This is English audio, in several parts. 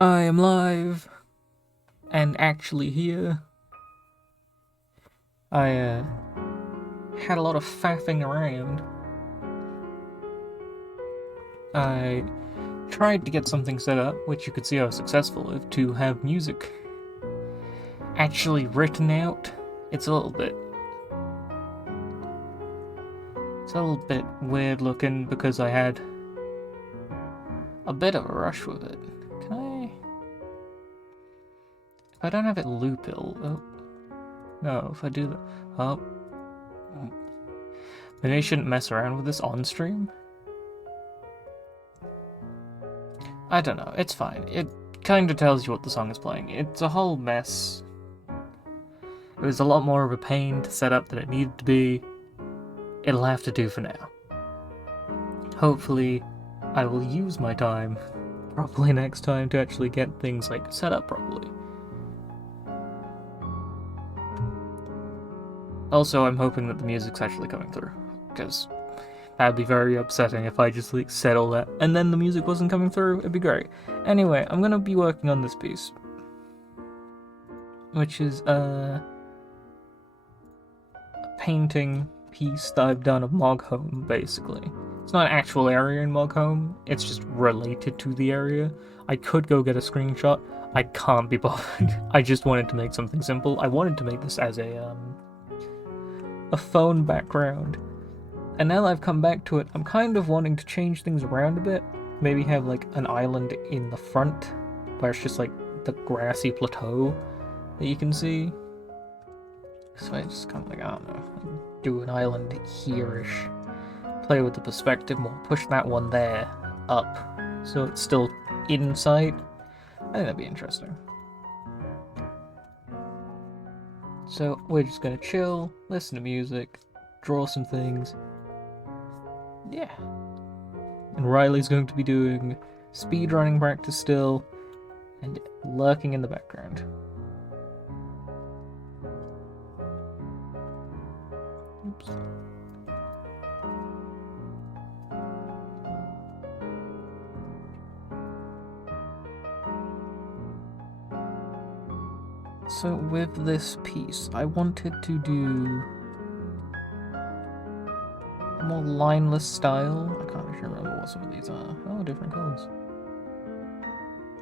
I am live and actually here. I had a lot of faffing around. I tried to get something set up, which you could see I was successful with, to have music actually written out. It's a little bit weird looking because I had a bit of a rush with it. Can I? If I don't have it loop, oh no. If I do that, oh, maybe I shouldn't mess around with this on stream. I don't know, it's fine. It kind of tells you what the song is playing. It's a whole mess. It was a lot more of a pain to set up than it needed to be. It'll have to do for now. Hopefully, I will use my time properly next time to actually get things like set up properly. Also, I'm hoping that the music's actually coming through, because that'd be very upsetting if I just like said all that and then the music wasn't coming through. It'd be great. Anyway, I'm gonna be working on this piece, which is a painting piece that I've done of Moghome, basically. It's not an actual area in Moghome, it's just related to the area. I could go get a screenshot. I can't be bothered. I just wanted to make something simple. I wanted to make this as a phone background. And now that I've come back to it, I'm kind of wanting to change things around a bit. Maybe have like an island in the front where it's just like the grassy plateau that you can see. So I just kind of like, I don't know, do an island here-ish. Play with the perspective more, push that one there up so it's still in sight. I think that'd be interesting. So we're just gonna chill, listen to music, draw some things. Yeah. And Riley's going to be doing speedrunning practice still and lurking in the background. Oops. So with this piece, I wanted to do a more lineless style. I can't actually remember what some of these are. Oh, different colours.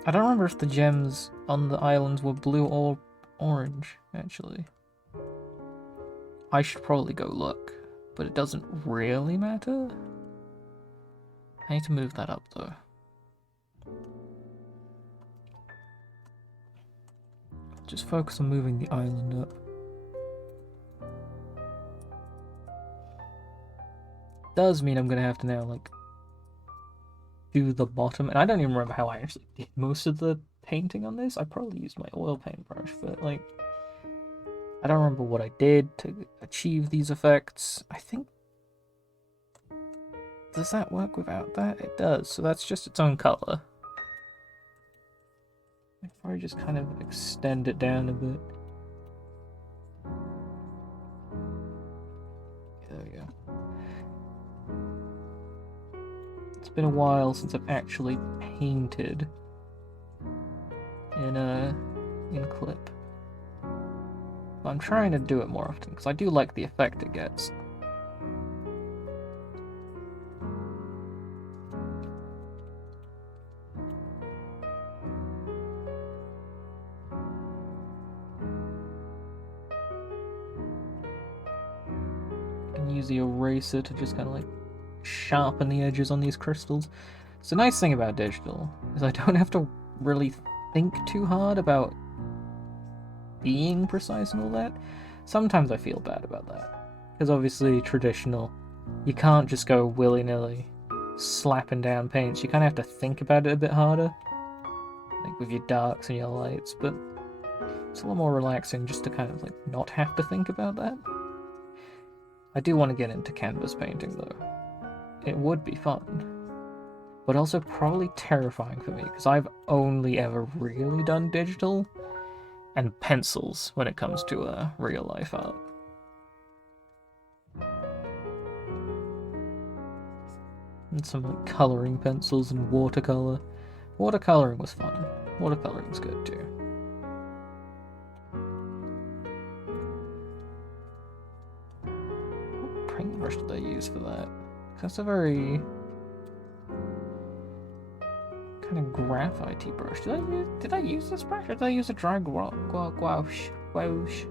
I don't remember if the gems on the islands were blue or orange, actually. I should probably go look, but it doesn't really matter. I need to move that up, though. Just focus on moving the island up. Does mean I'm gonna have to now, like, do the bottom. And I don't even remember how I actually did most of the painting on this. I probably used my oil paintbrush, but, like, I don't remember what I did to achieve these effects. I think... Does that work without that? It does, so that's just its own color. If I just kind of extend it down a bit. There we go. It's been a while since I've actually painted in clip. But I'm trying to do it more often because I do like the effect it gets. Use the eraser to just kind of like sharpen the edges on these crystals. So the nice thing about digital is I don't have to really think too hard about being precise and all that. Sometimes I feel bad about that, because obviously traditional, you can't just go willy-nilly slapping down paints. You kind of have to think about it a bit harder, like with your darks and your lights, but it's a lot more relaxing just to kind of like not have to think about that. I do want to get into canvas painting, though. It would be fun. But also probably terrifying for me, because I've only ever really done digital and pencils when it comes to real-life art. And some like colouring pencils and watercolour. Watercoloring was fun. Watercoloring was good too. What paintbrush did I use for that? That's a very kind of graphite brush. Did I use this brush or did I use a dry gouache? Gouache?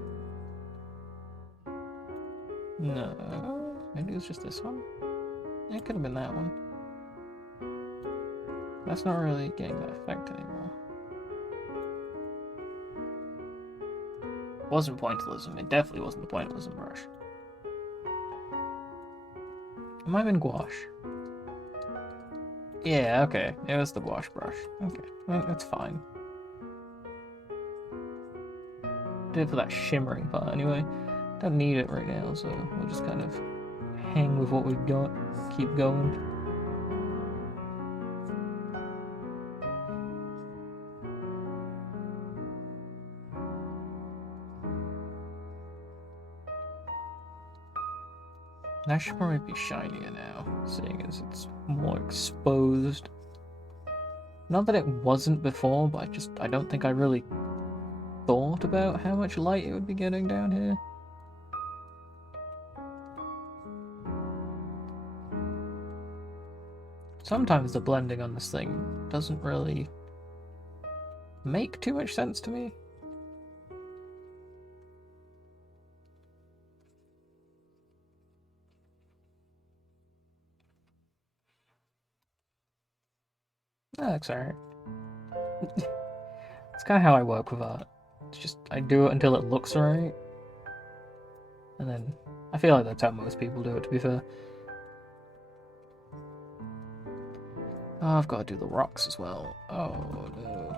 No, maybe it was just this one. It could have been that one. That's not really getting that effect anymore. It wasn't pointillism. It definitely wasn't the pointillism brush. It might have been gouache. Yeah, okay. It was the gouache brush. Okay, well, that's fine. Did it for that shimmering part anyway. Don't need it right now, so we'll just kind of hang with what we've got. Keep going. That should probably be shinier now, seeing as it's more exposed. Not that it wasn't before, but I don't think I really thought about how much light it would be getting down here. Sometimes the blending on this thing doesn't really make too much sense to me. That's alright. It's kind of how I work with art. It's just, I do it until it looks alright. And then, I feel like that's how most people do it, to be fair. Oh, I've got to do the rocks as well. Oh, no.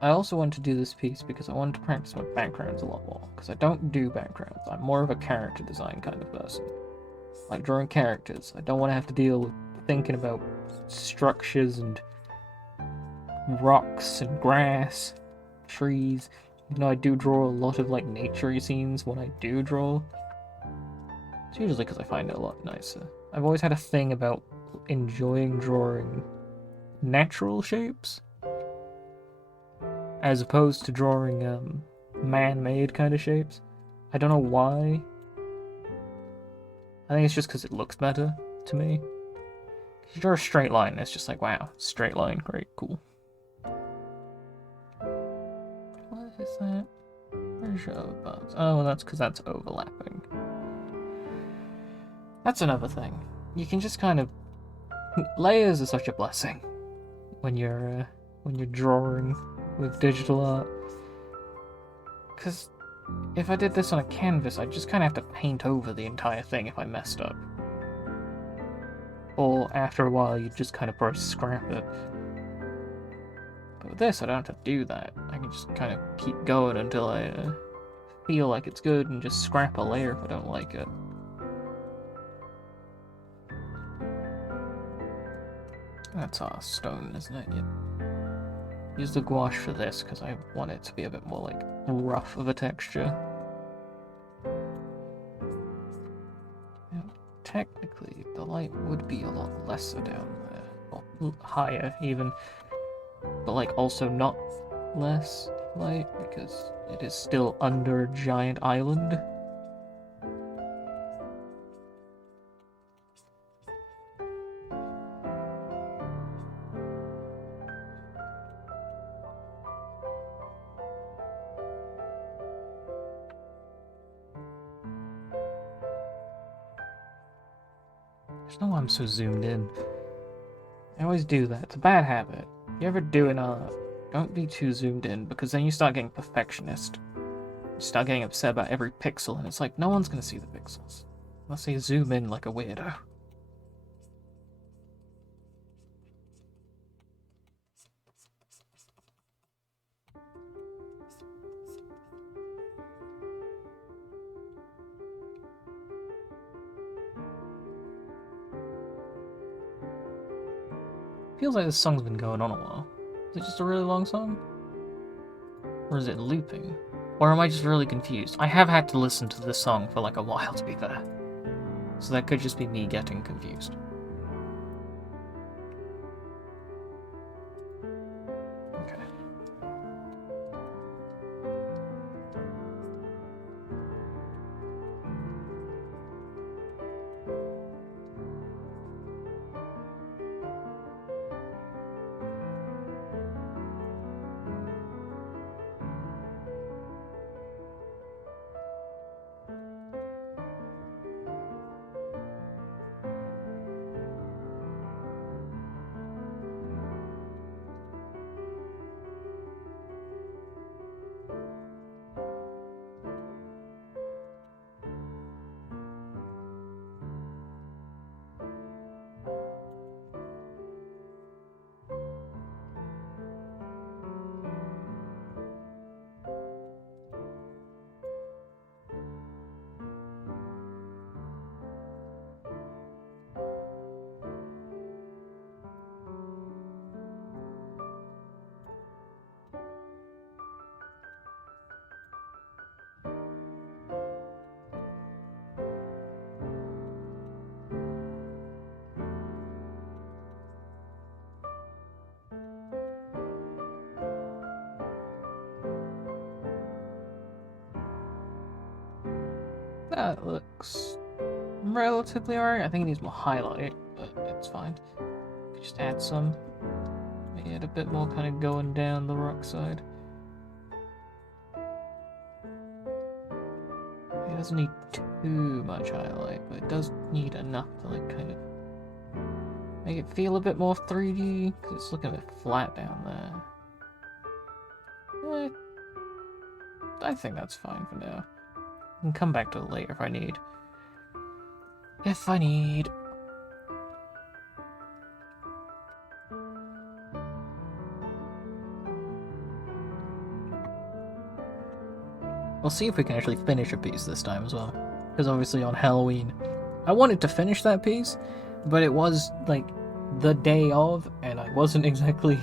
I also want to do this piece because I wanted to practice my backgrounds a lot more. Because I don't do backgrounds. I'm more of a character design kind of person. Like drawing characters. I don't want to have to deal with thinking about structures and rocks and grass, trees. Even though I do draw a lot of like nature-y scenes when I do draw. It's usually because I find it a lot nicer. I've always had a thing about enjoying drawing natural shapes as opposed to drawing man-made kind of shapes. I don't know why. I think it's just because it looks better to me. You draw a straight line, it's just like, wow, straight line, great, cool. What is that? Where's your bugs? Oh, well, that's because that's overlapping. That's another thing. You can just kind of... Layers are such a blessing when you're drawing with digital art. Because if I did this on a canvas, I'd just kind of have to paint over the entire thing if I messed up. Or after a while, you'd just kind of probably scrap it. But with this, I don't have to do that. I can just kind of keep going until I feel like it's good and just scrap a layer if I don't like it. That's our stone, isn't it? Yep. Use the gouache for this because I want it to be a bit more like rough of a texture. Now, technically, the light would be a lot lesser down there, or higher even, but like also not less light because it is still under a giant island. I don't know why I'm so zoomed in. I always do that. It's a bad habit. You ever do an art, don't be too zoomed in, because then you start getting perfectionist. You start getting upset about every pixel, and it's like, no one's gonna see the pixels. Unless they zoom in like a weirdo. Feels like this song's been going on a while. Is it just a really long song? Or is it looping? Or am I just really confused? I have had to listen to this song for like a while, to be fair. So that could just be me getting confused. That looks relatively alright. I think it needs more highlight, but it's fine. Just add some. Maybe add a bit more kind of going down the rock side. It doesn't need too much highlight, but it does need enough to like kind of make it feel a bit more 3D, because it's looking a bit flat down there. I think that's fine for now. I can come back to it later if I need. If I need. We'll see if we can actually finish a piece this time as well. Because obviously on Halloween, I wanted to finish that piece, but it was like the day of, and I wasn't exactly.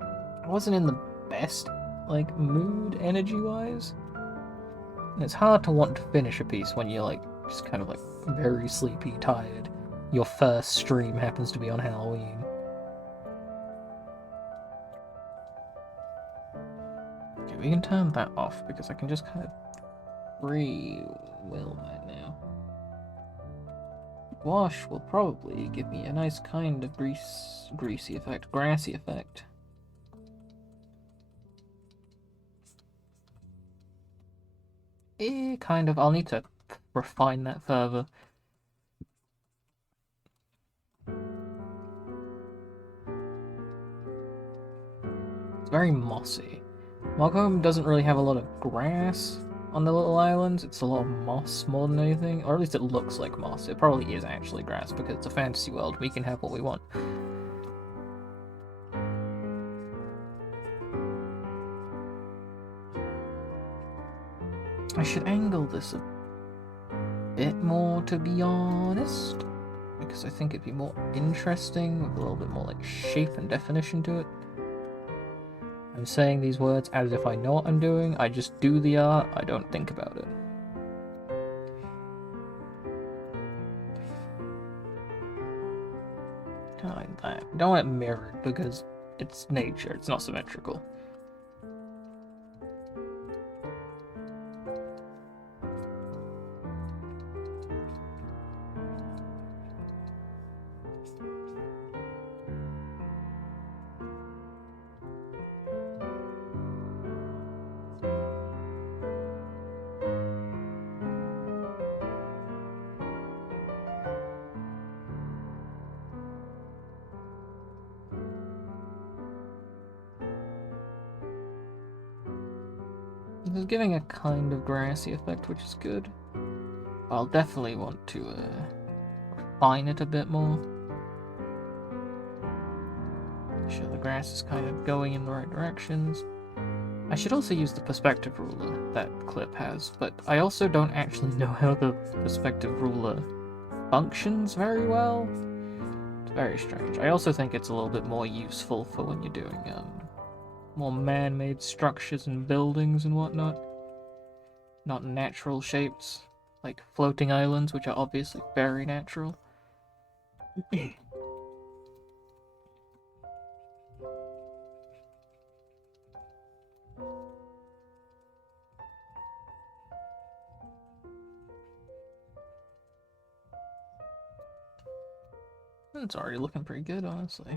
I wasn't in the best like mood energy wise. And it's hard to want to finish a piece when you're like just kind of like very sleepy, tired. Your first stream happens to be on Halloween. Okay, we can turn that off because I can just kind of free will that now. Wash will probably give me a nice kind of greasy effect, grassy effect. Kind of. I'll need to refine that further. It's very mossy. Moghome doesn't really have a lot of grass on the little islands. It's a lot of moss more than anything, or at least it looks like moss. It probably is actually grass because it's a fantasy world. We can have what we want. I should angle this a bit more, to be honest, because I think it'd be more interesting with a little bit more like shape and definition to it. I'm saying these words as if I know what I'm doing. I just do the art. I don't think about it. Kind of like that. Don't want it mirrored because it's nature. It's not symmetrical. This is giving a kind of grassy effect, which is good. I'll definitely want to refine it a bit more. Make sure the grass is kind of going in the right directions. I should also use the perspective ruler that clip has, but I also don't actually know how the perspective ruler functions very well. It's very strange. I also think it's a little bit more useful for when you're doing more man-made structures and buildings and whatnot. Not natural shapes, like floating islands, which are obviously very natural. It's already looking pretty good, honestly.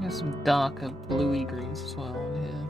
There's some darker bluey greens as well in here.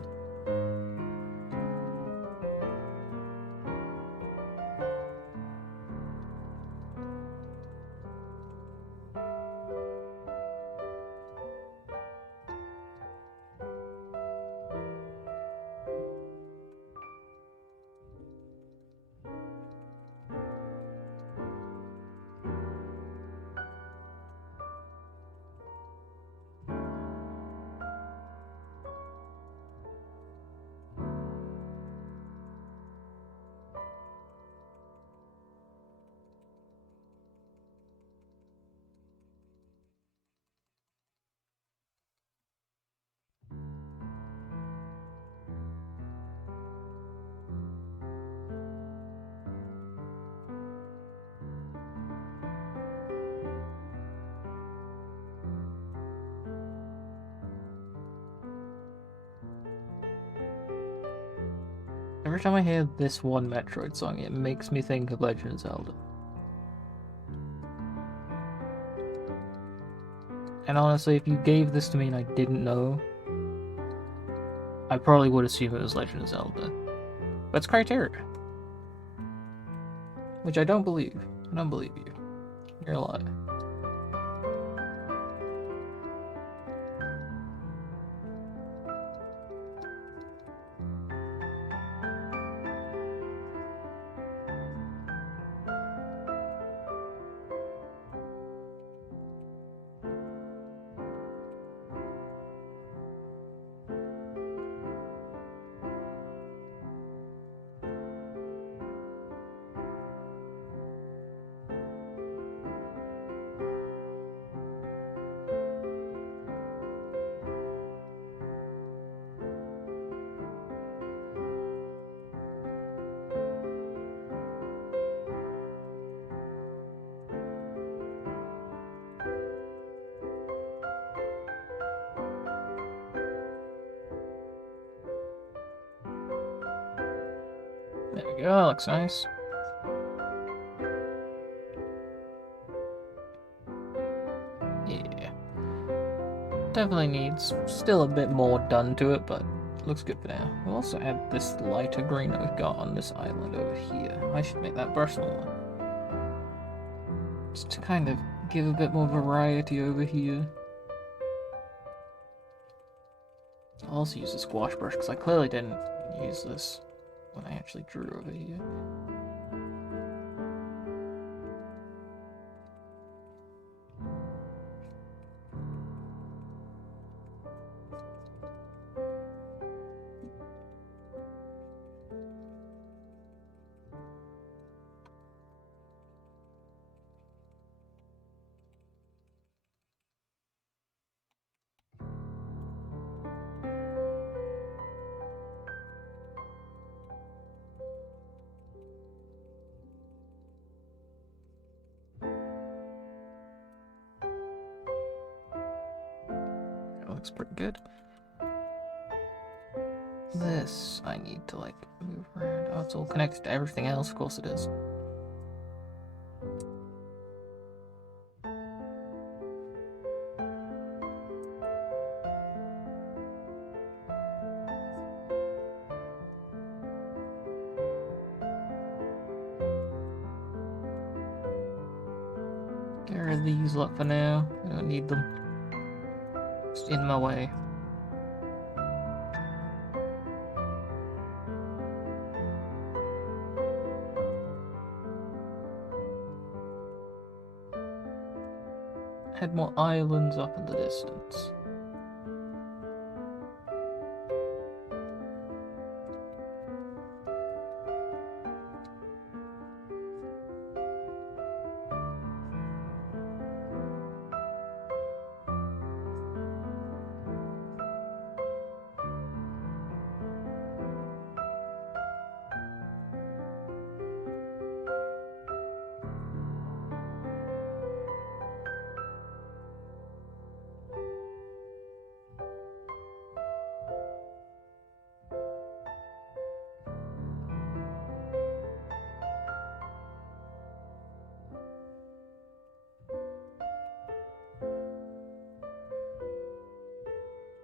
Every time I hear this one Metroid song, it makes me think of Legend of Zelda. And honestly, if you gave this to me and I didn't know, I probably would assume it was Legend of Zelda. But it's Criteria. Which I don't believe. I don't believe you. You're a liar. There we go, that looks nice. Yeah. Definitely needs still a bit more done to it, but it looks good for now. We'll also add this lighter green that we've got on this island over here. I should make that brush smaller. Just to kind of give a bit more variety over here. I'll also use the squash brush because I clearly didn't use this when I actually drew over here. That looks pretty good. This I need to like move around. Oh, it's all connected to everything else. Of course it is. Get rid of these lot for now. I don't need them. Just in my way. Had more islands up in the distance.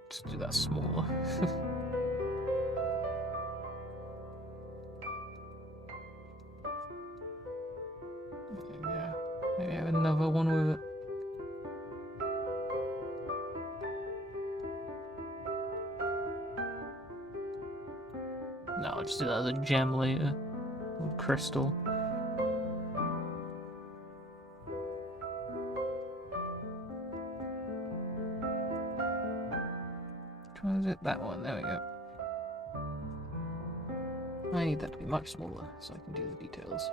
Just do that smaller. Yeah, maybe have another one with it. No, I'll just do that as a gem later. Or crystal. Which one is it? That one. There we go. I need that to be much smaller so I can do the details.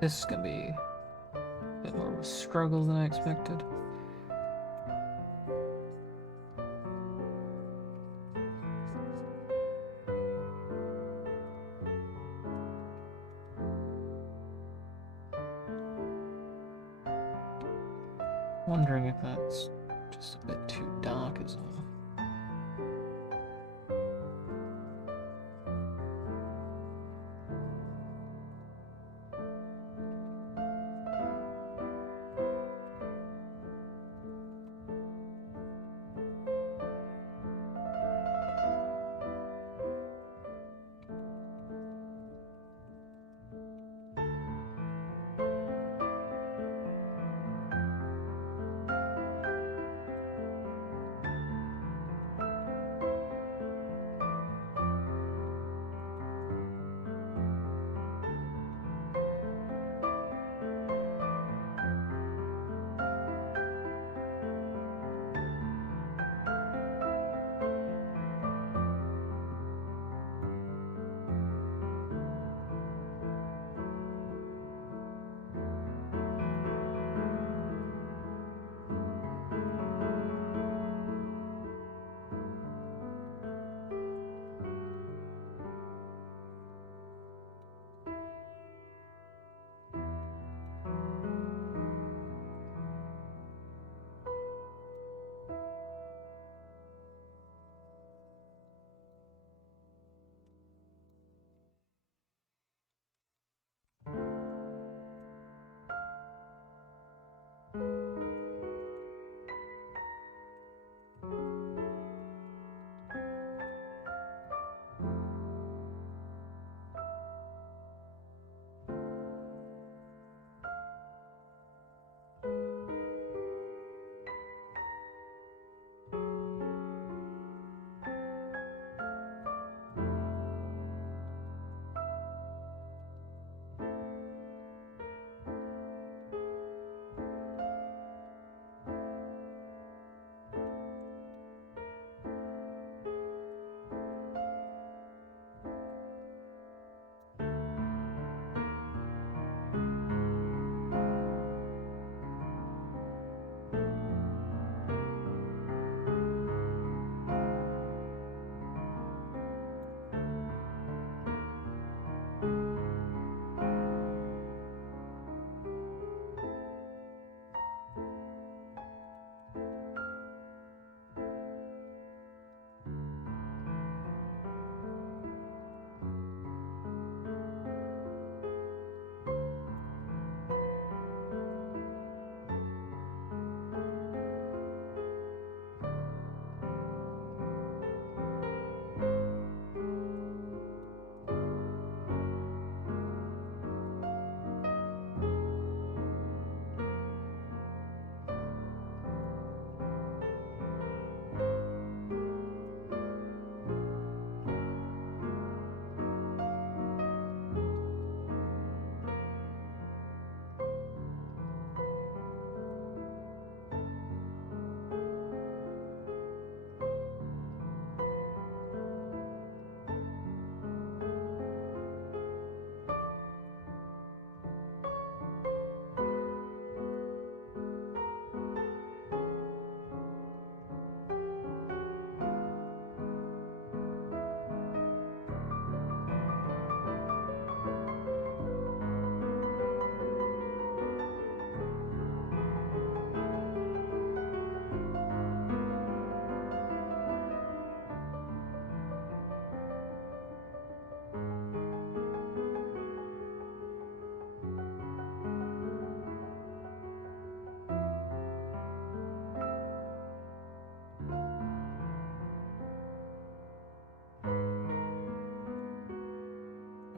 This is gonna be a bit more of a struggle than I expected. Wondering if that's just a bit too dark as well.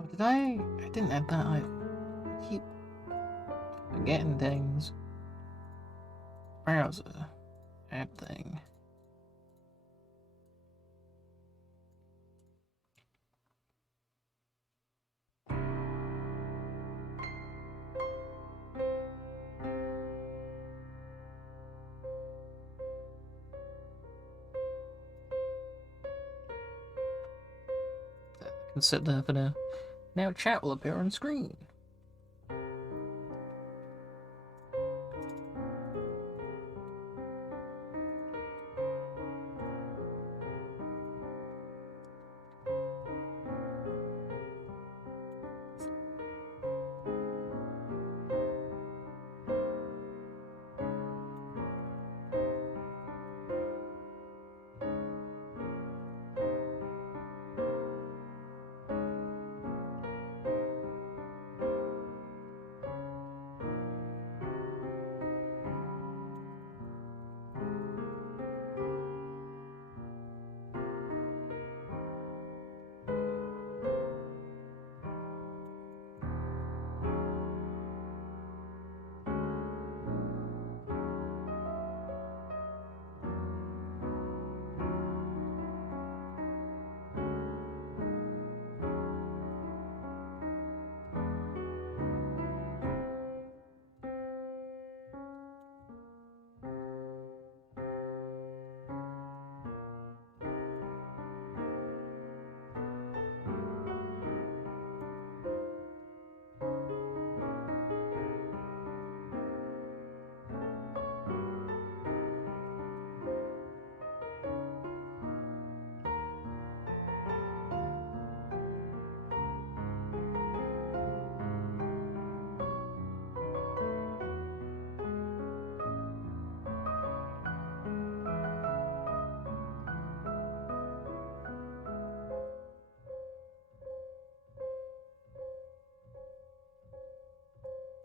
Oh, did I? I didn't add that. I keep forgetting things. Browser. Add thing. That can sit there for now. Now chat will appear on screen.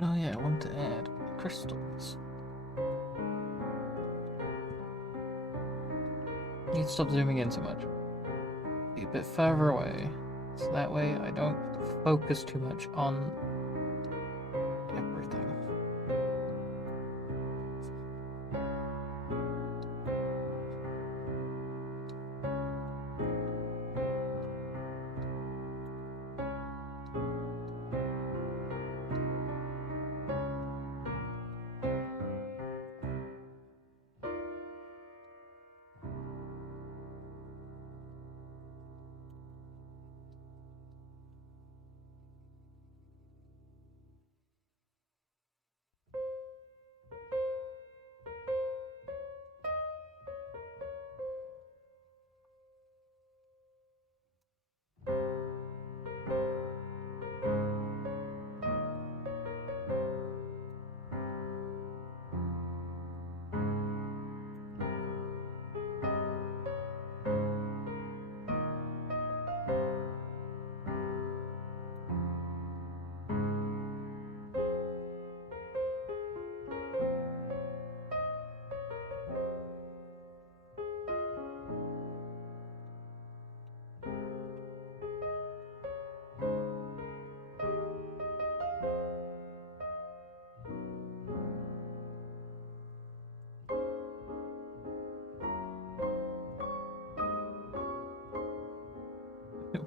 Oh yeah, I want to add crystals. Need to stop zooming in so much. Be a bit further away, so that way I don't focus too much on everything.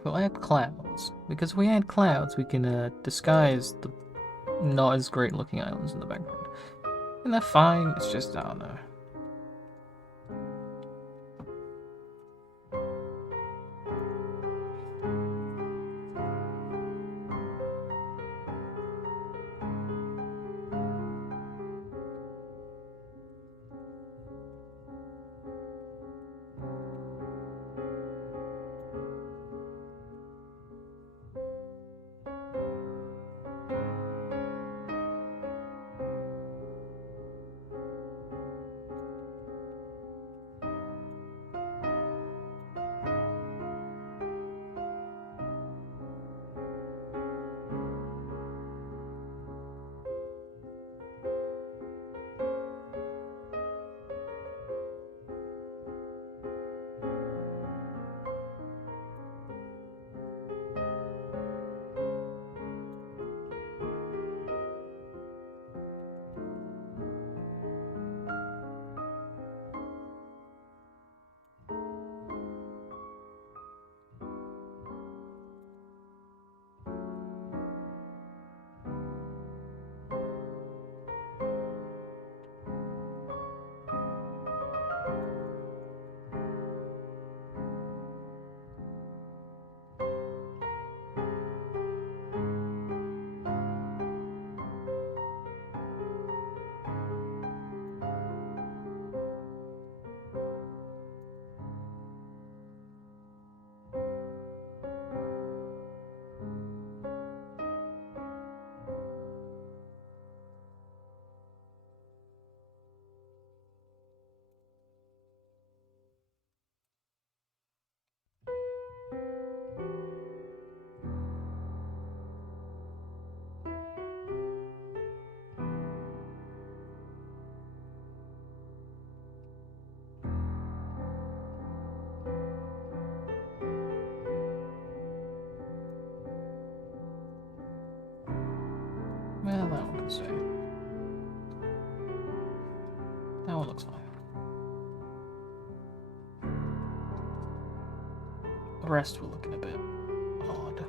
We'll add clouds, because if we add clouds, we can disguise the not as great looking islands in the background. And they're fine, it's just, I don't know. Well, that one can stay. That one looks fine. The rest were looking a bit odd.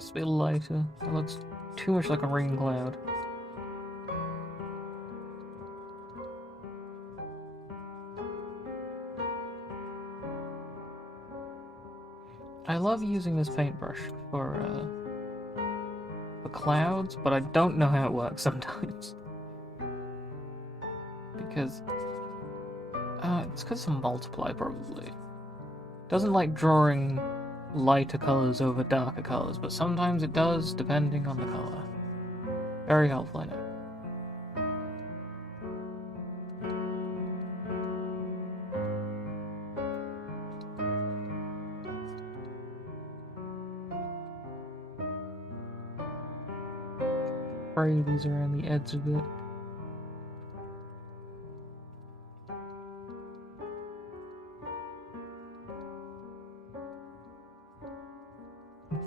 needs to be lighter. It looks too much like a rain cloud. I love using this paintbrush for clouds, but I don't know how it works sometimes. Because it's because of multiply, probably. Doesn't like drawing lighter colors over darker colors, but sometimes it does, depending on the color. Very helpful, I know. Spray these around the edge of it.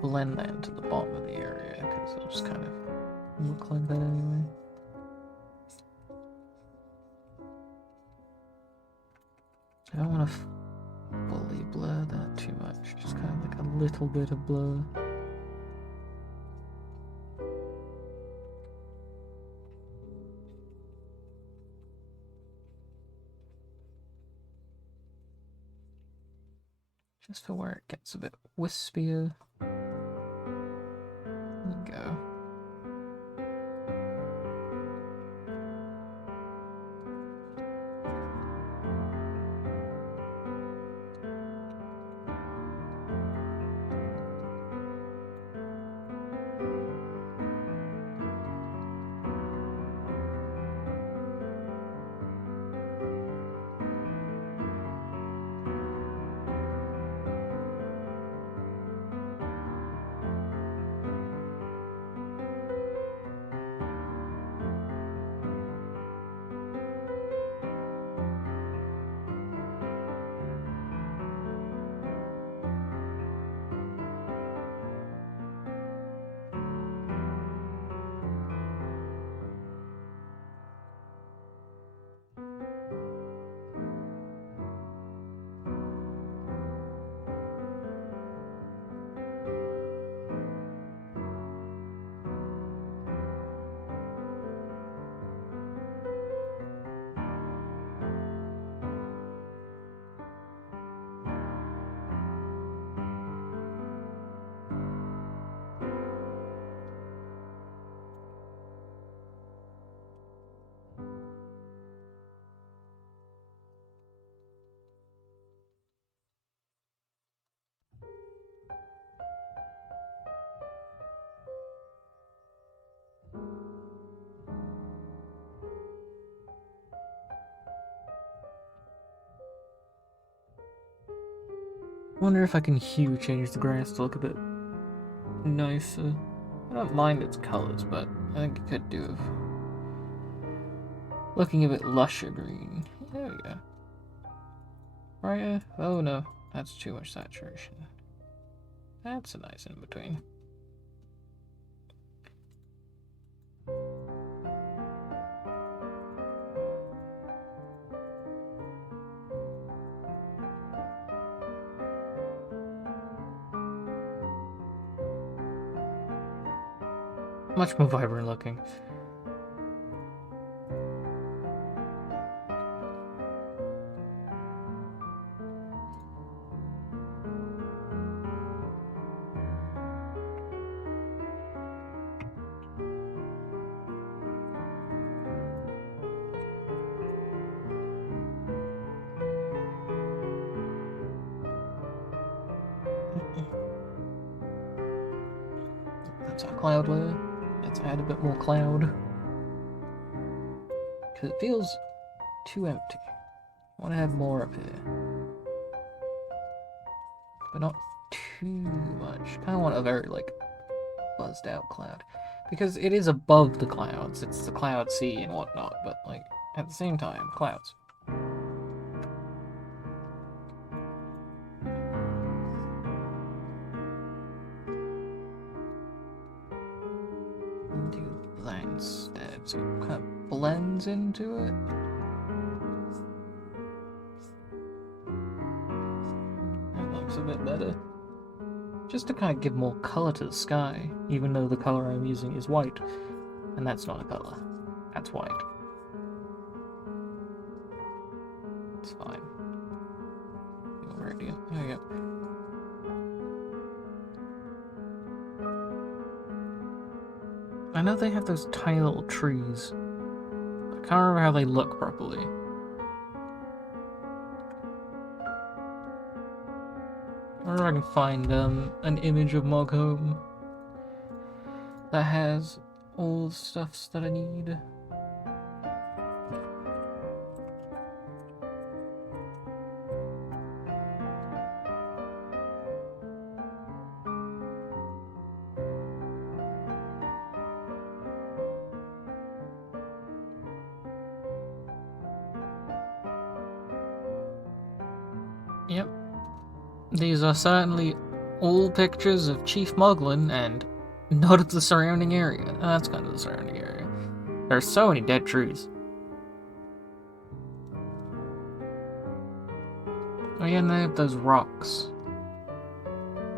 Blend that into the bottom of the area, because it'll just kind of look like that anyway. I don't want to fully blur that too much, just kind of like a little bit of blur. Just for where it gets a bit wispier. There you go. Wonder if I can hue change the grass to look a bit nicer. I don't mind its colors, but I think it could do with looking a bit lusher green. There we go. Brighter? Oh no, that's too much saturation. That's a nice in between. Much more vibrant looking. That's our cloud layer. Let's add a bit more cloud. Because it feels too empty. I want to have more up here. But not too much. Kind of want a very, like, buzzed out cloud. Because it is above the clouds. It's the cloud sea and whatnot. But, like, at the same time, clouds. Do that instead. So it kind of blends into it. That looks a bit better. just to kind of give more color to the sky, even though the color I'm using is white. And that's not a color. That's white. It's fine. There we go. I know they have those tiny little trees. I can't remember how they look properly. I wonder if I can find an image of Moghome that has all the stuffs that I need. Yep. These are certainly all pictures of Chief Moglin and not of the surrounding area. That's kind of the surrounding area. There are so many dead trees. Oh yeah, and they have those rocks.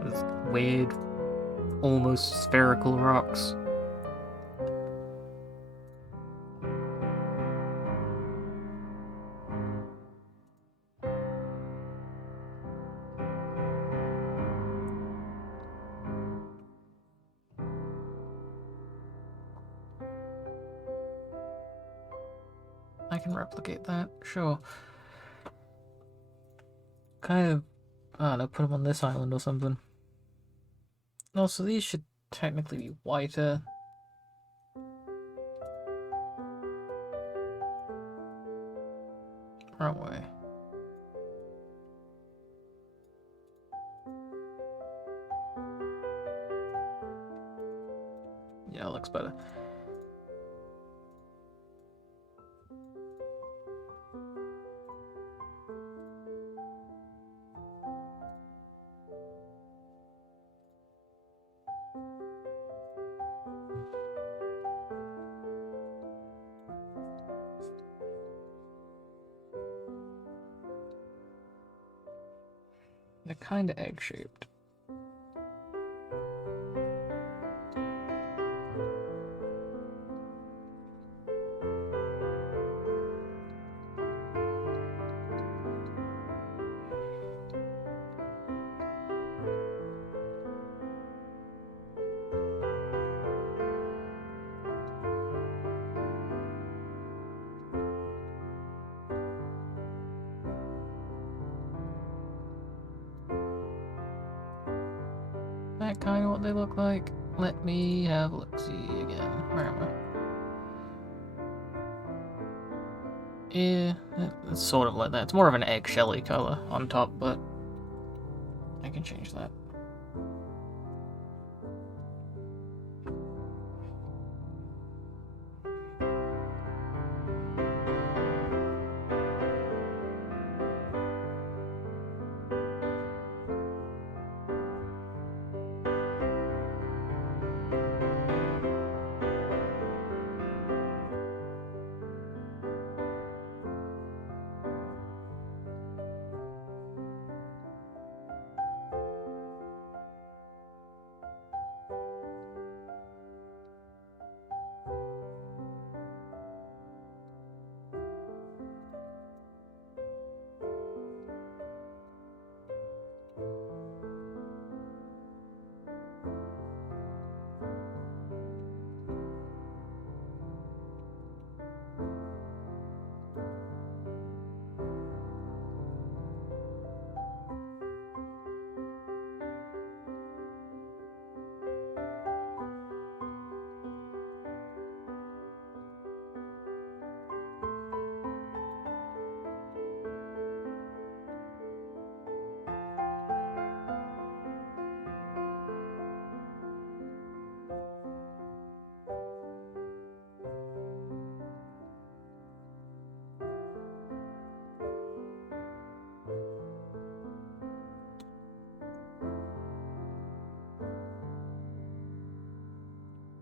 Those weird, almost spherical rocks. I can replicate that, sure. Kind of, I don't know, put them on this island or something. Also, these should technically be whiter. Wrong way. Yeah, it looks better. They're kind of egg-shaped. That kind of what they look like. Let me have a look-see again. Where am I? Yeah, it's sort of like that. It's more of an eggshelly color on top, but I can change that.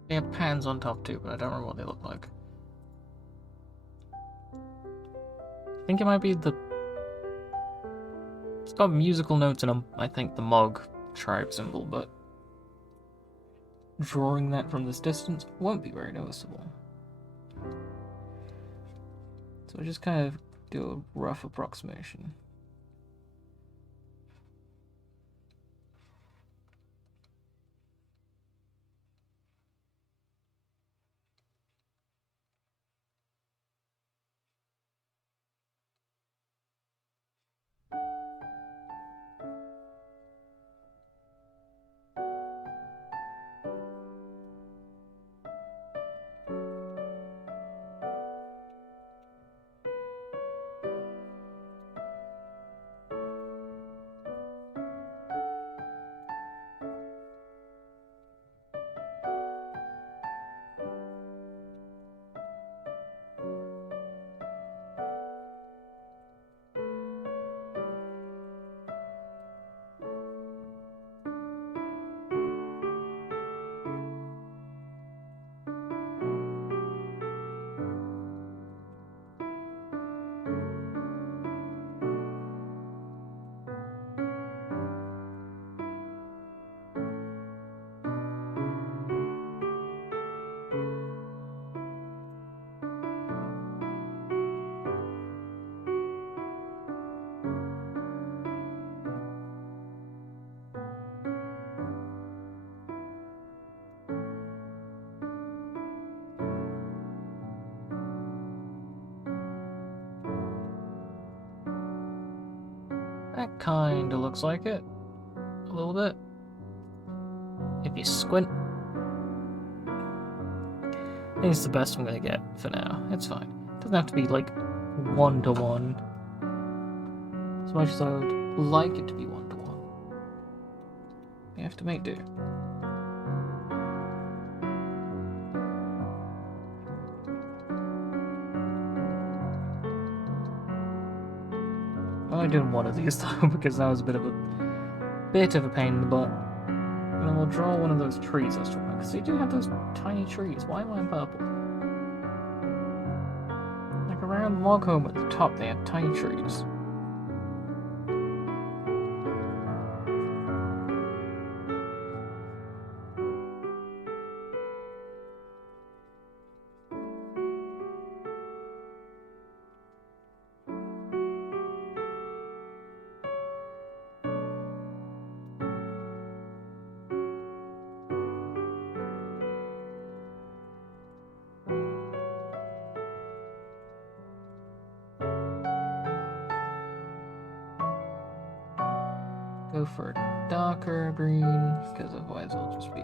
They have pans on top too, but I don't remember what they look like. I think it might be the... It's got musical notes in them, I think, the mug. tribe symbol, but drawing that from this distance won't be very noticeable. So I just kind of do a rough approximation. That kinda looks like it. A little bit. If you squint. I think it's the best I'm gonna get for now. It's fine. It doesn't have to be like one-to-one. As much as I would like it to be one-to-one. You have to make do. I'm only doing one of these though, because that was a bit of a pain in the butt. And then we'll draw one of those trees I was talking about, because they do have those tiny trees. Why am I in purple? Like around Moghome at the top, they have tiny trees. Go for a darker green, because otherwise it'll just be...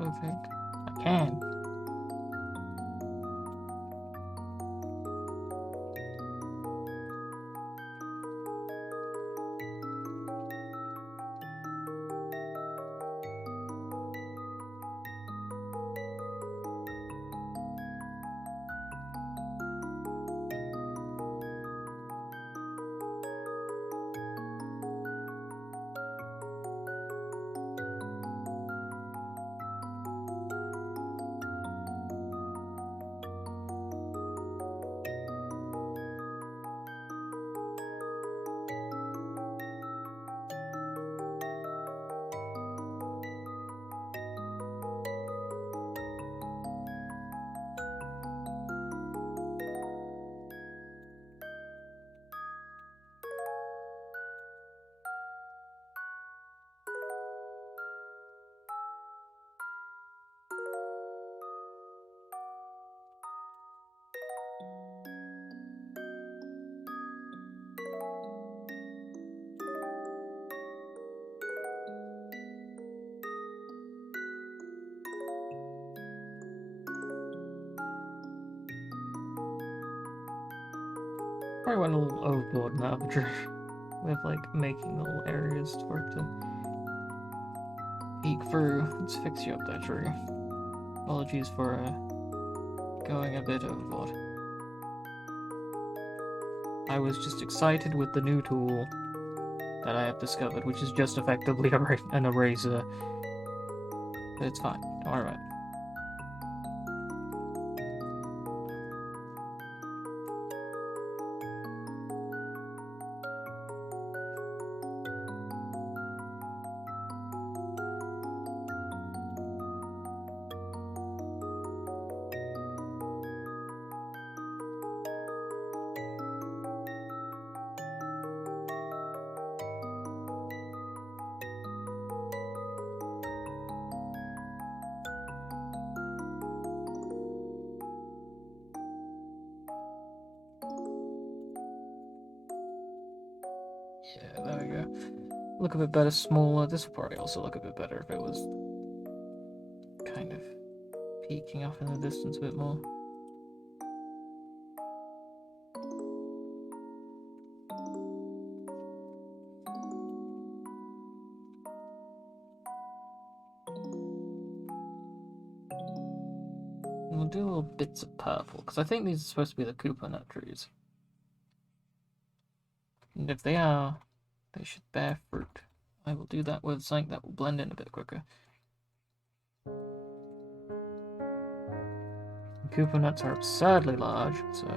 I think I can. probably went a little overboard in that tree with like making little areas for it to peek through. Let's fix you up there, tree. Apologies for going a bit overboard. I was just excited with the new tool that I have discovered, which is just effectively an eraser. But it's fine. Don't worry about it. Yeah, there we go. Look a bit better, smaller. This will probably also look a bit better if it was kind of peeking off in the distance a bit more. And we'll do little bits of purple, because I think these are supposed to be the Koopa nut trees. And if they are, they should bear fruit. I will do that with something that will blend in a bit quicker. And Koopa nuts are absurdly large, so...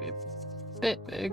maybe a bit big.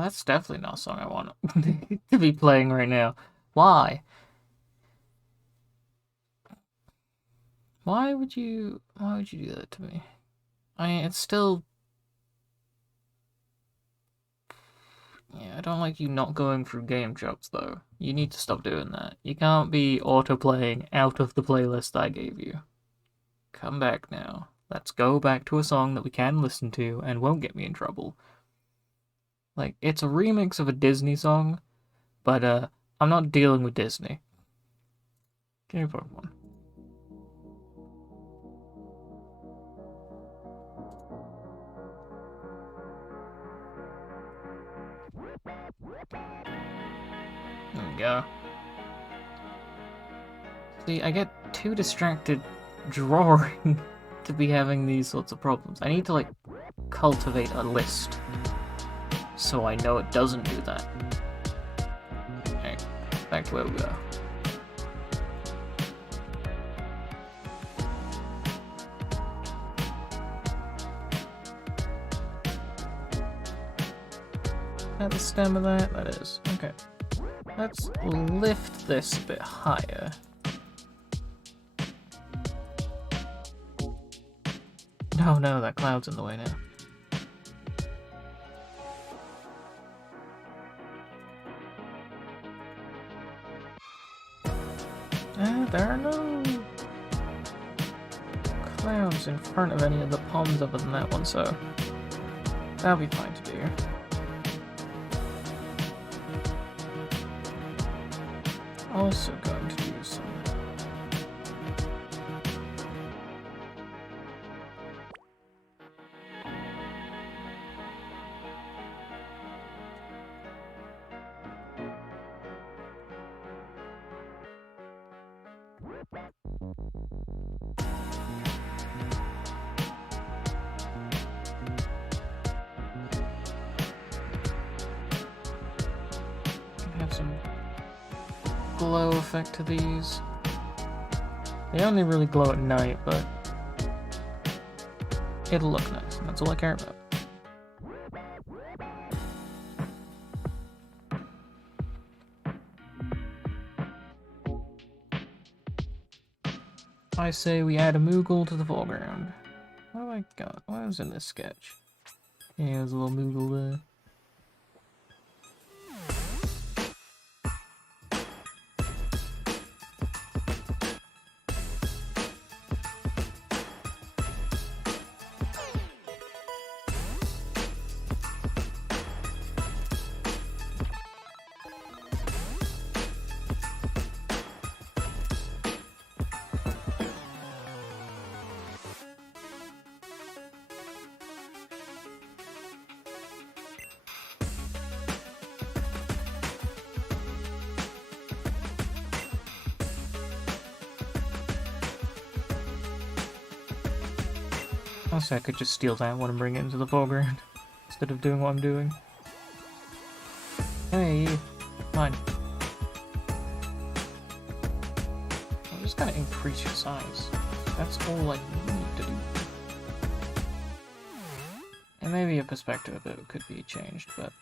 that's definitely not a song I want to be playing right now. Why? Why would you do that to me? I mean, it's still... Yeah, I don't like you not going through game chops, though. You need to stop doing that. You can't be auto-playing out of the playlist I gave you. Come back now. Let's go back to a song that we can listen to and won't get me in trouble. Like, it's a remix of a Disney song, but, I'm not dealing with Disney. Give me Pokemon. There we go. See, I get too distracted drawing to be having these sorts of problems. I need to, like, cultivate a list so I know it doesn't do that. Okay, back to where we go. At the stem of that? That is. Okay. Let's lift this a bit higher. No, that cloud's in the way now. There are no clouds in front of any of the ponds other than that one, so that'll be fine to do. Also going to do some... have some glow effect to these. They only really glow at night, but it'll look nice, and that's all I care about. I say we add a Moogle to the foreground. What have I got? What was in this sketch? Yeah, there's a little Moogle there. Also, I could just steal that one and bring it into the foreground instead of doing what I'm doing. Hey, fine. I'm just gonna increase your size. That's all I need to do. And maybe a perspective of it could be changed, but...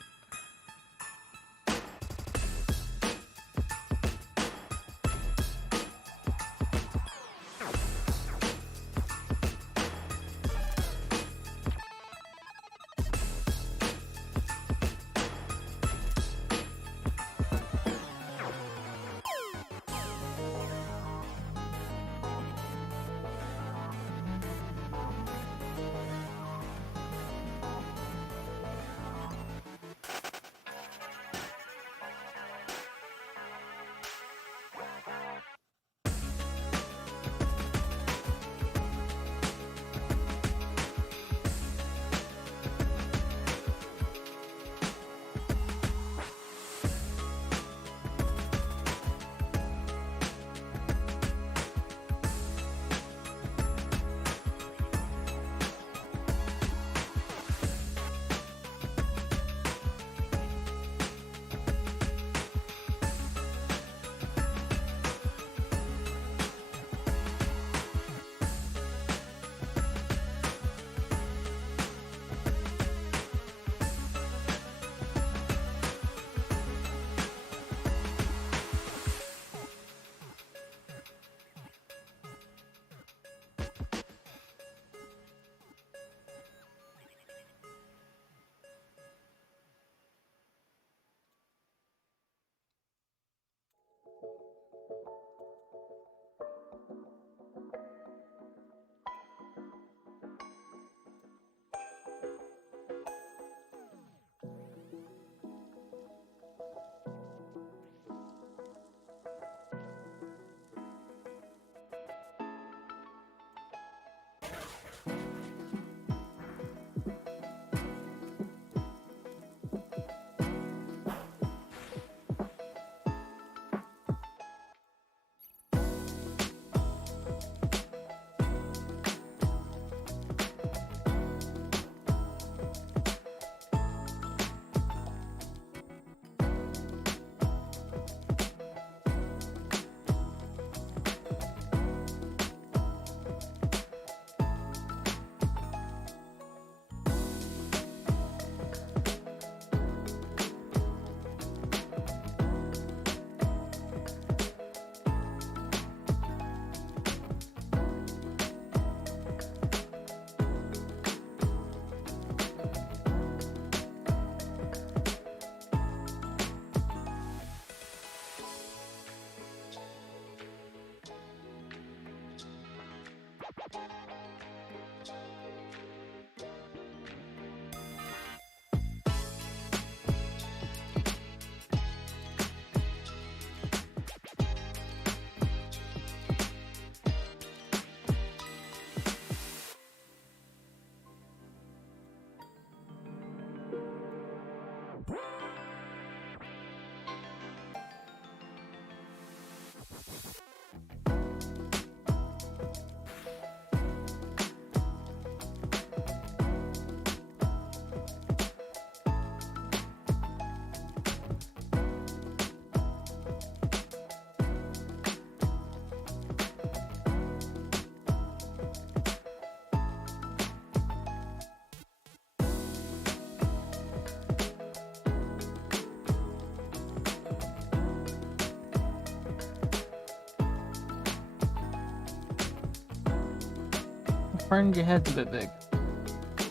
Friend, your head's a bit big.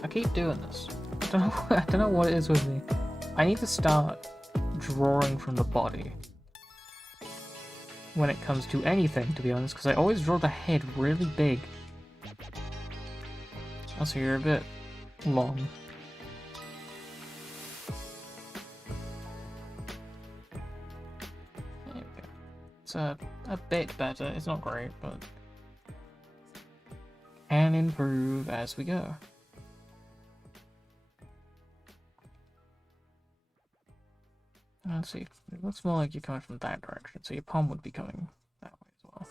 I keep doing this. I don't know what it is with me. I need to start drawing from the body when it comes to anything, to be honest, because I always draw the head really big. Also, you're a bit long. There we go. It's a bit better. It's not great, but can improve as we go. Let's see. It looks more like you're coming from that direction, so your palm would be coming that way as well.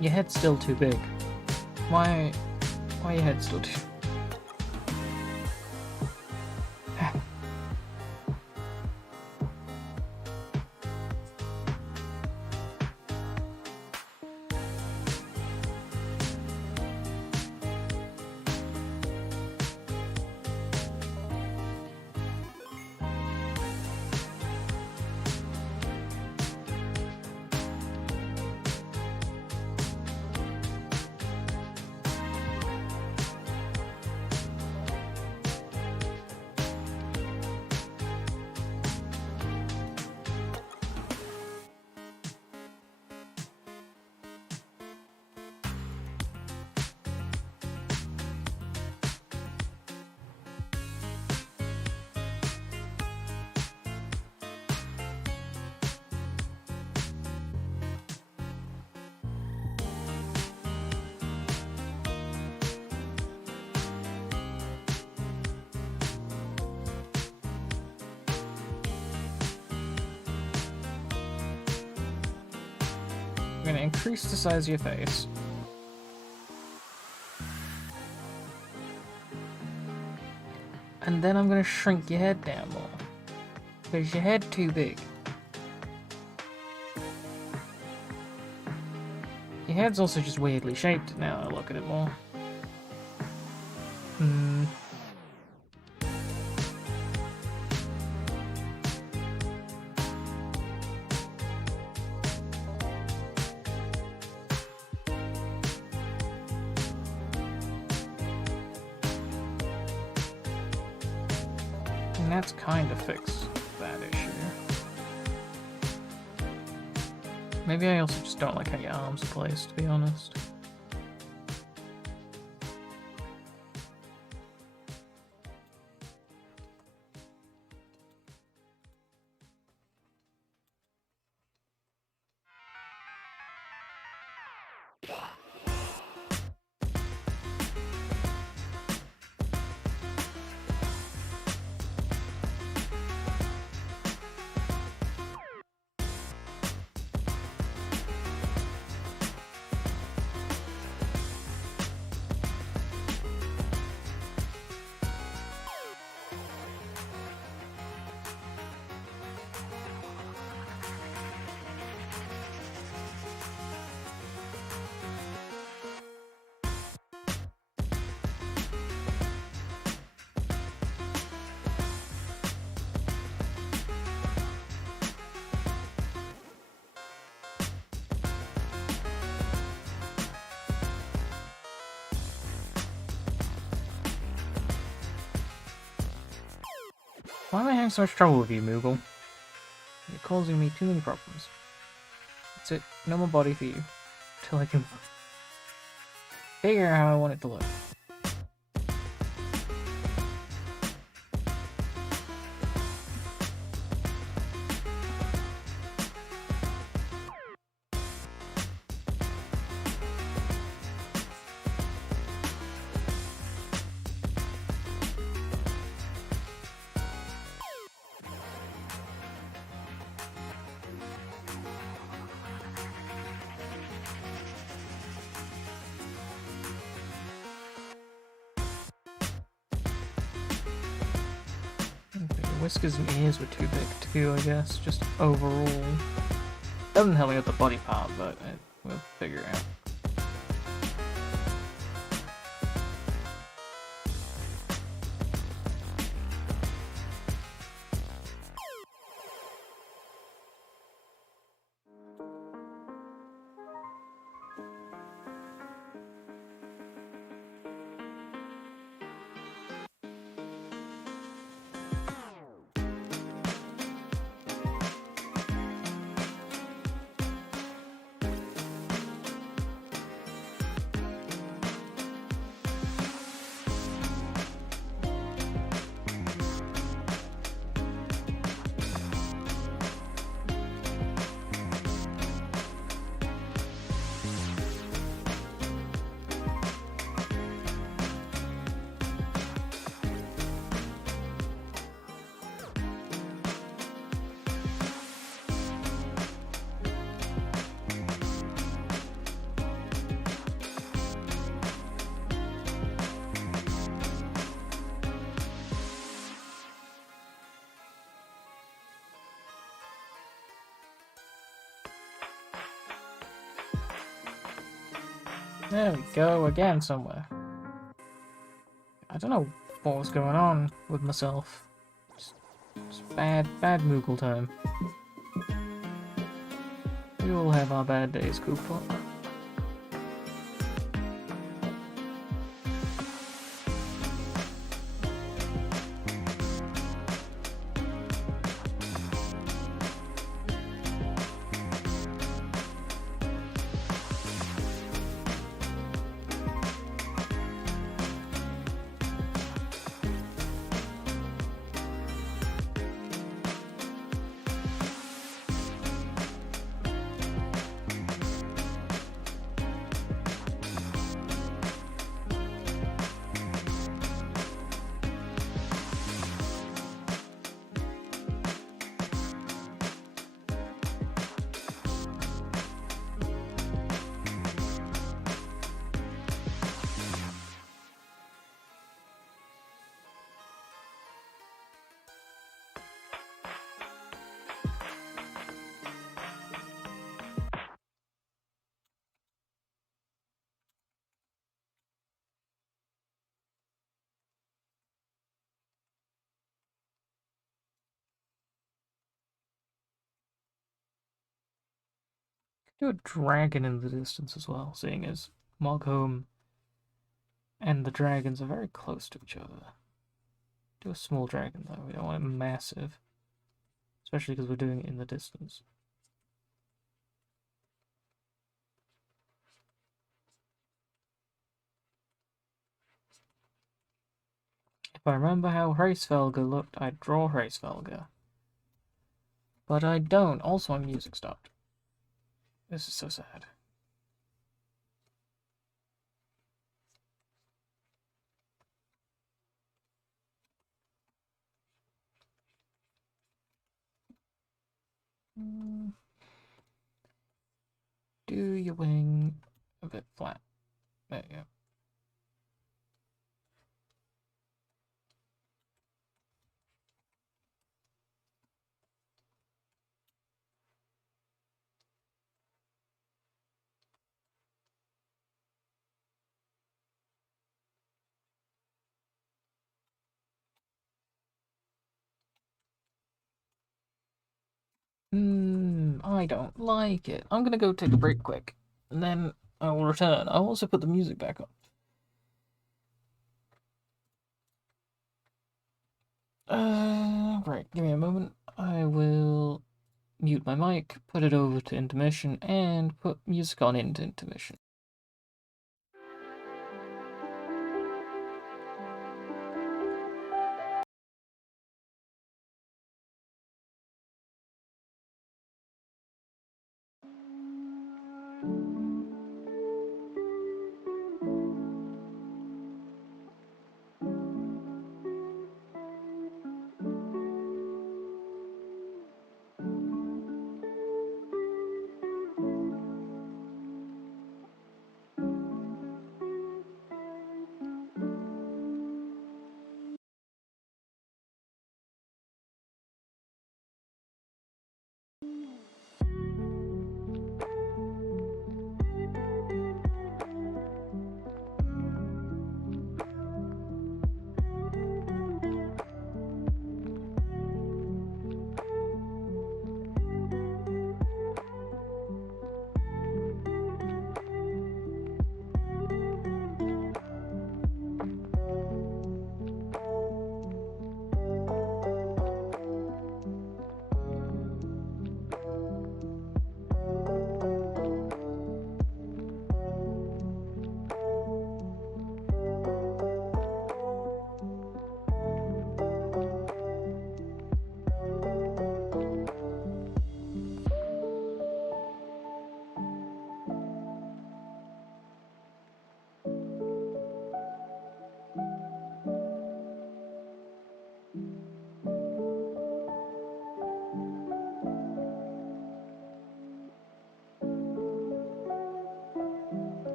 Your head's still too big. Why your head still too... I'm going to increase the size of your face. And then I'm going to shrink your head down more. Because your head's too big. Your head's also just weirdly shaped now I look at it more. that's kind of fix that issue. Maybe I also just don't like how your arms are placed, to be honest. Why am I having so much trouble with you, Moogle? You're causing me too many problems. That's it. No more body for you. Till I can figure out how I want it to look. Whiskers and ears were too big too, I guess, just overall. Doesn't help me with the body part, but we'll figure it out. There we go, again somewhere. I don't know what was going on with myself. Just bad Moogle time. We all have our bad days, Coopot. Do a dragon in the distance as well, seeing as Moghome and the dragons are very close to each other. Do a small dragon though. We don't want it massive, especially because we're doing it in the distance. If I remember how Hraesvelgr looked, I'd draw Hraesvelgr. But I don't. Also, my music stopped. This is so sad. Do your wing a bit flat. There you go. I don't like it. I'm gonna go take a break quick, and then I will return. I'll also put the music back up. Right, give me a moment. I will mute my mic, put it over to intermission, and put music on into intermission.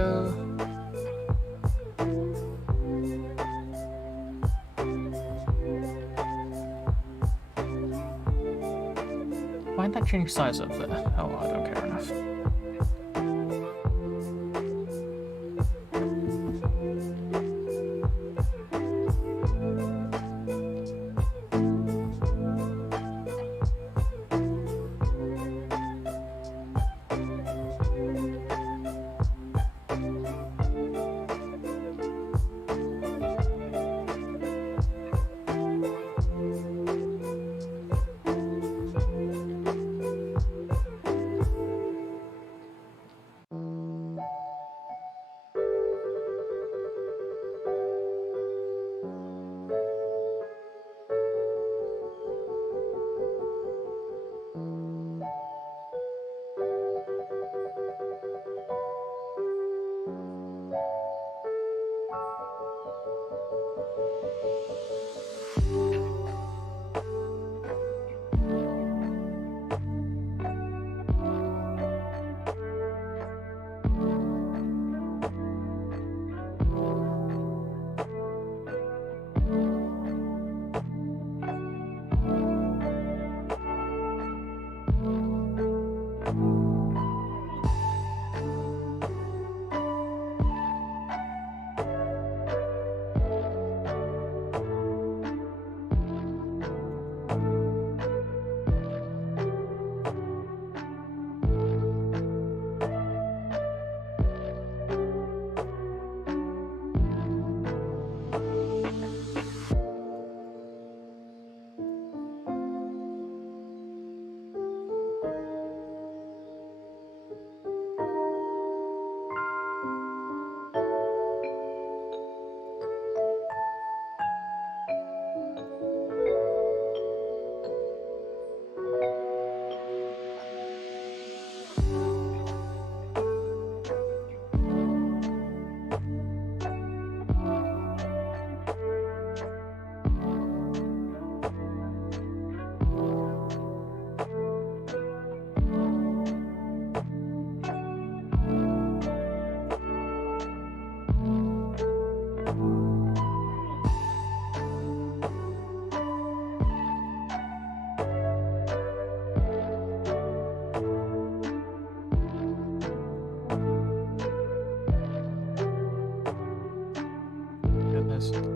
go. Why'd that change size up there? Oh, I don't care enough.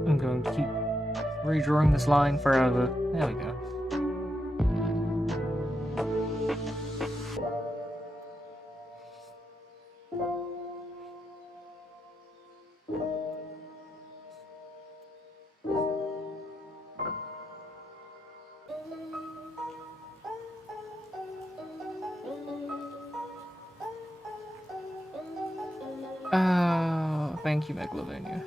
I'm going to keep redrawing this line forever. There we go. Thank you, Megalovania.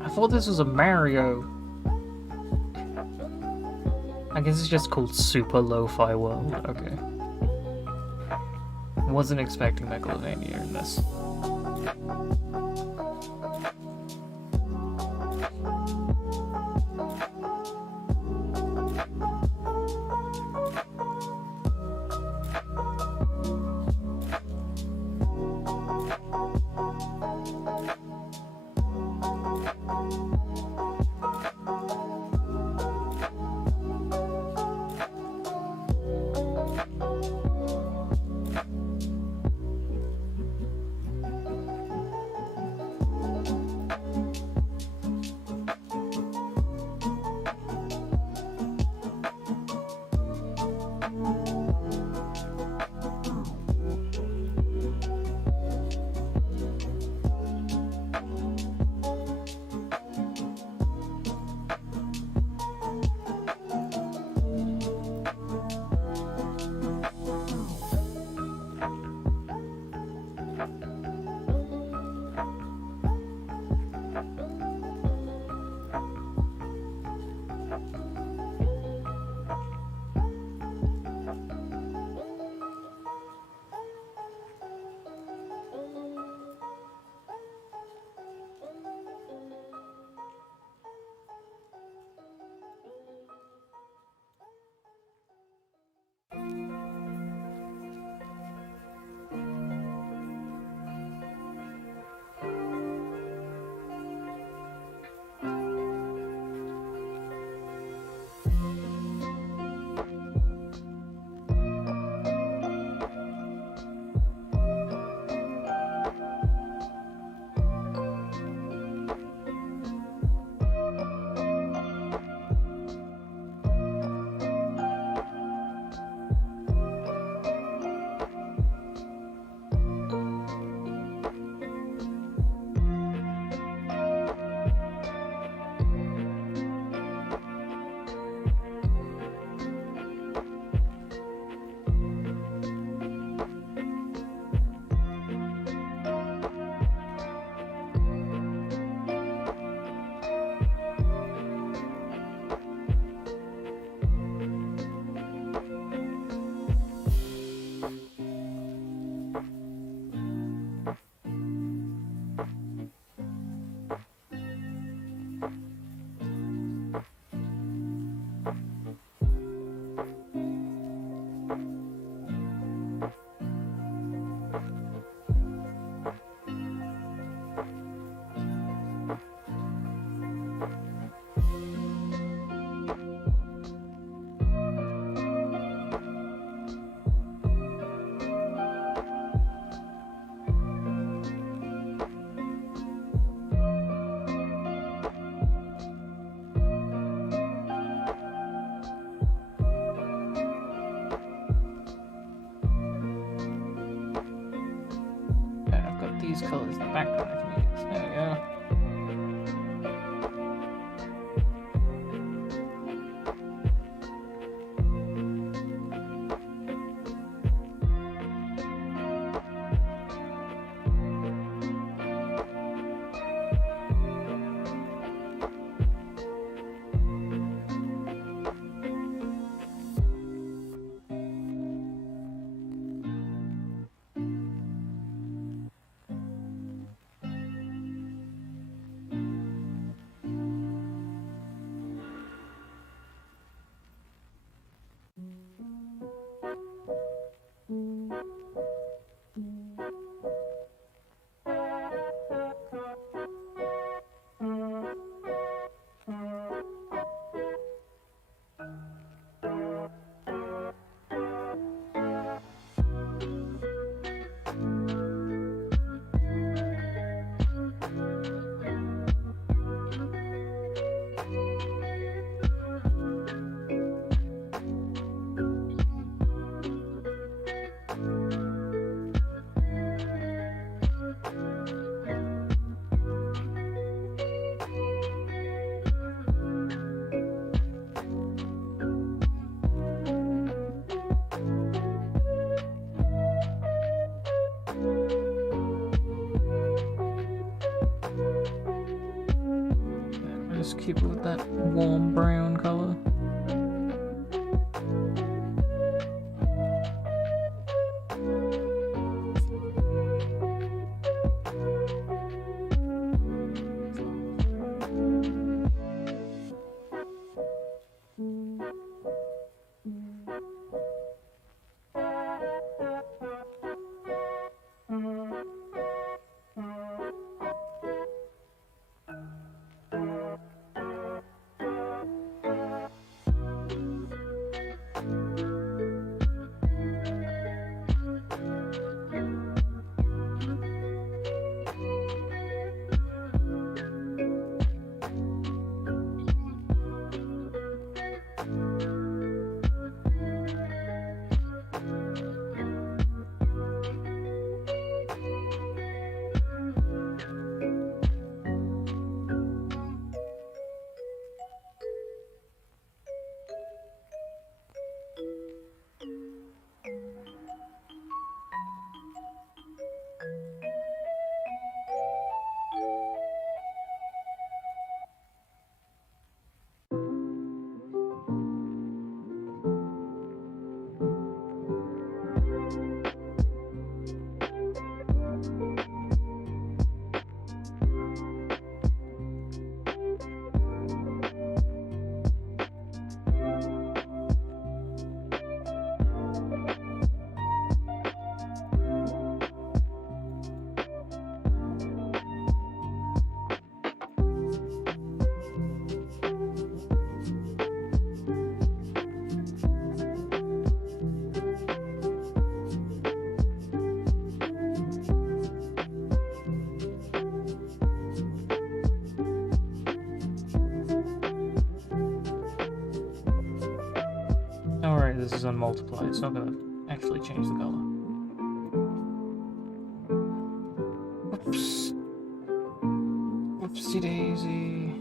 I thought this was a Mario. I guess it's just called Super Lo-Fi World. Okay. Wasn't expecting Megalovania in this. these colors in the background I can use. There we go. Just keep it with that warm brown color. Alright, this is on multiply. It's not gonna actually change the color. Oops. Whoopsie daisy.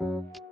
Oops.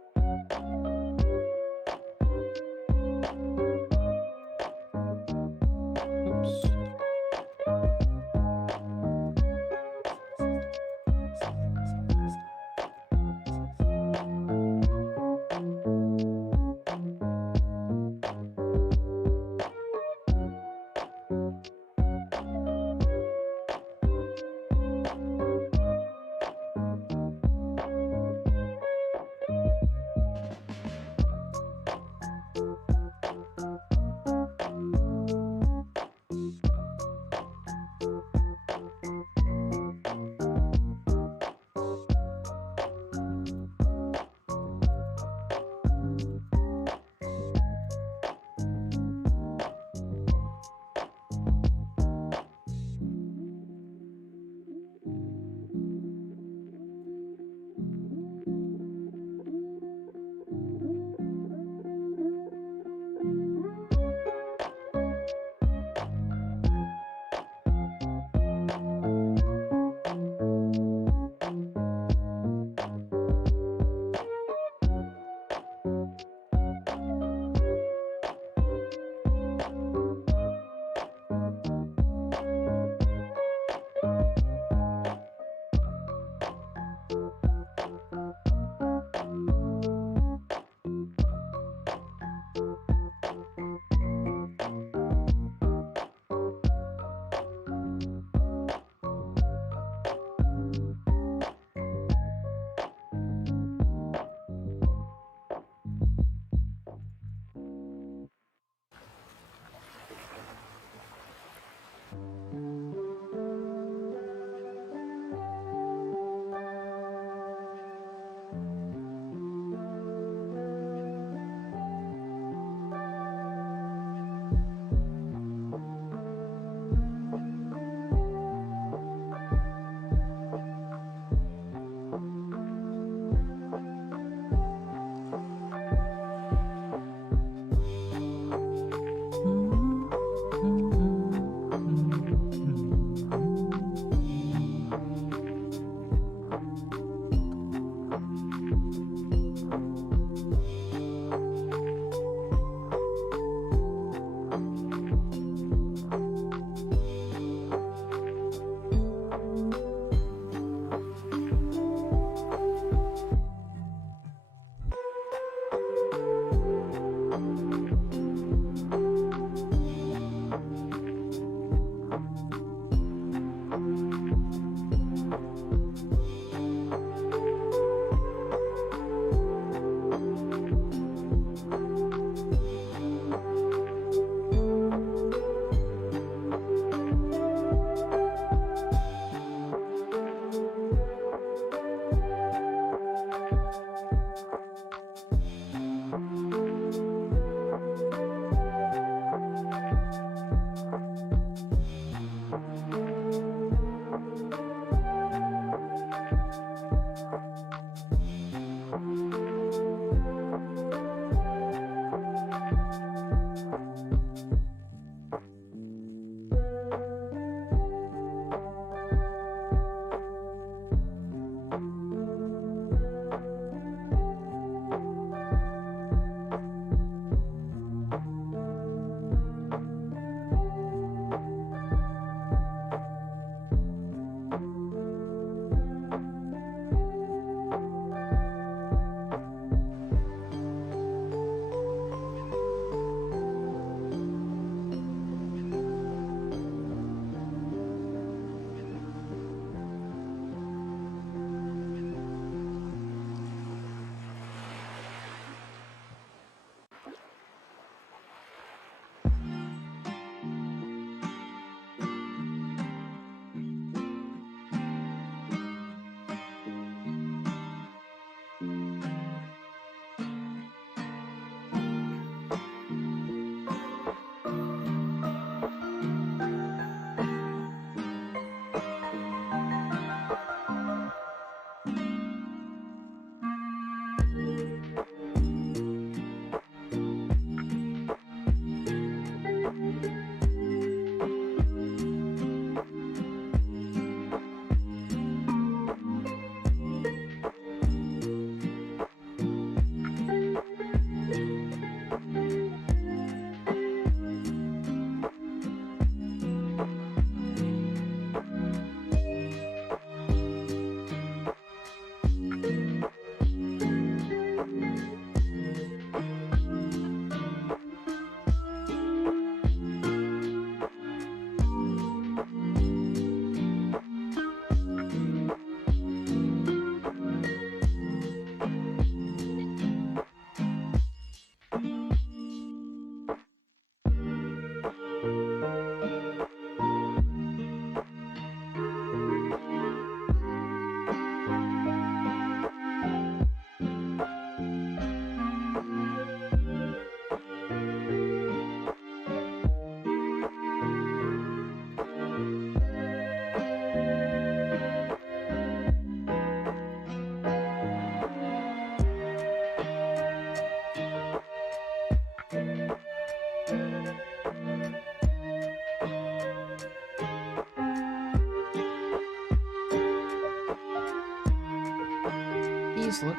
These look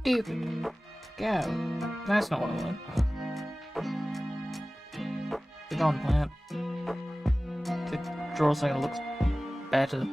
stupid. Go. That's not what I want. Be gone, plant. Could draw something that looks better.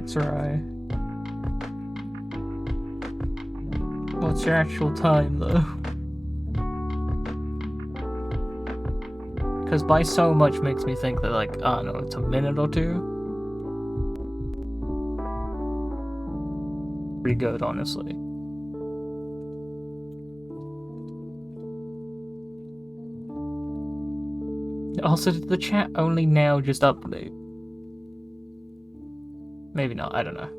cat's eye. What's your actual time, though? Because by so much makes me think that, like, I don't know, it's a minute or two. Pretty good, honestly. Also, did the chat only now just update? Maybe not, I don't know.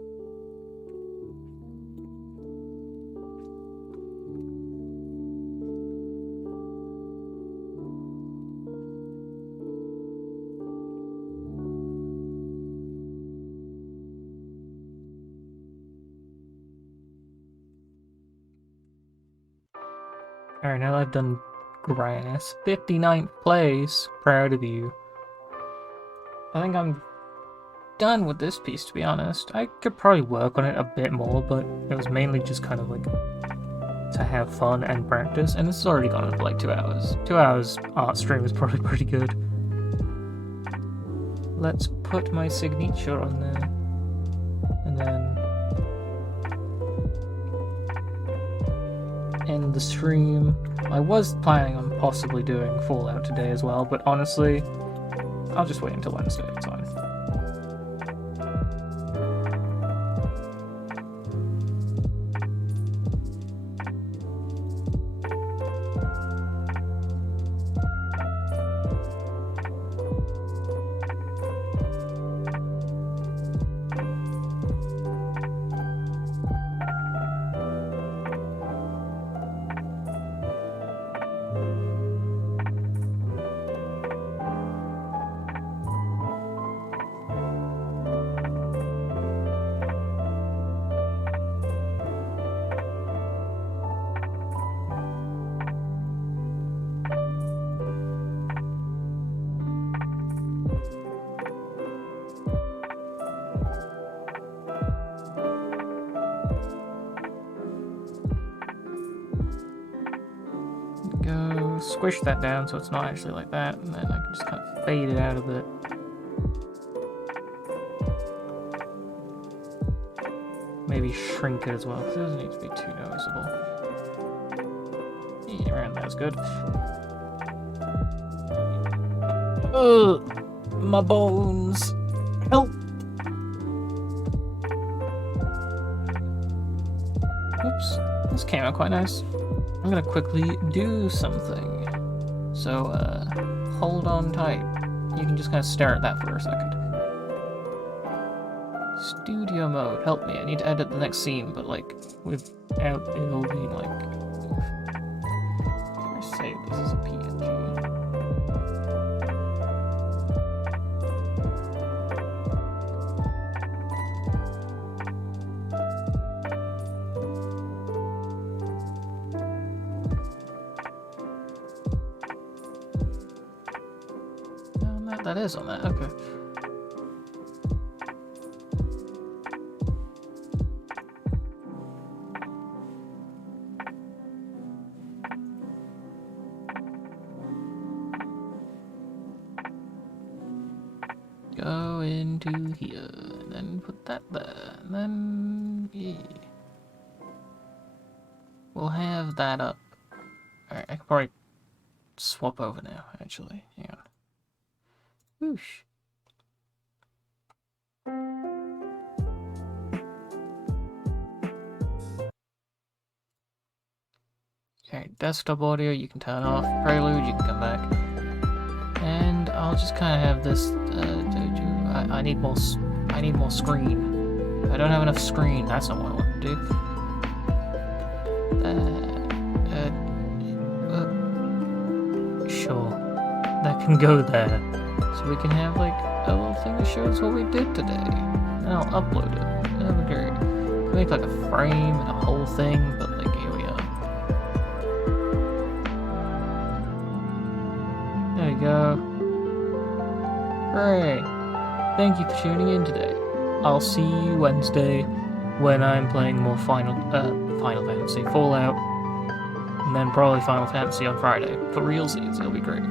Alright, now that I've done grass. 59th place. Proud of you. I think I'm done with this piece, to be honest. I could probably work on it a bit more, but it was mainly just kind of like to have fun and practice, and this has already gone on for like 2 hours. 2 hours art stream is probably pretty good. Let's put my signature on there. And then end the stream. I was planning on possibly doing Fallout today as well, but honestly, I'll just wait until Wednesday, it's fine. Go squish that down so it's not actually like that, and then I can just kind of fade it out a bit. Maybe shrink it as well, because it doesn't need to be too noticeable. Yeah, around that's good. Ugh! My bones! Help! Oops, this came out quite nice. I'm gonna quickly do something. So, hold on tight. You can just kind of stare at that for a second. Studio mode, help me. I need to edit the next scene, but like, without it all being like... I save this as a PNG. That is on that, okay. Go into here, and then put that there, and then... yeah. We'll have that up. Alright, I can probably swap over now, actually. Hang on. Whoosh. Okay, desktop audio you can turn off, prelude you can come back, and I'll just kind of have this. I need more screen. I don't have enough screen. That's not what I want to do. Sure, that can go there. So we can have like a little thing that shows what we did today. And I'll upload it. That'll be great. Make like a frame and a whole thing, but like here we are. There we go. Hooray! Thank you for tuning in today. I'll see you Wednesday when I'm playing more Final Fantasy, Fallout, and then probably Final Fantasy on Friday. For realsies, it'll be great.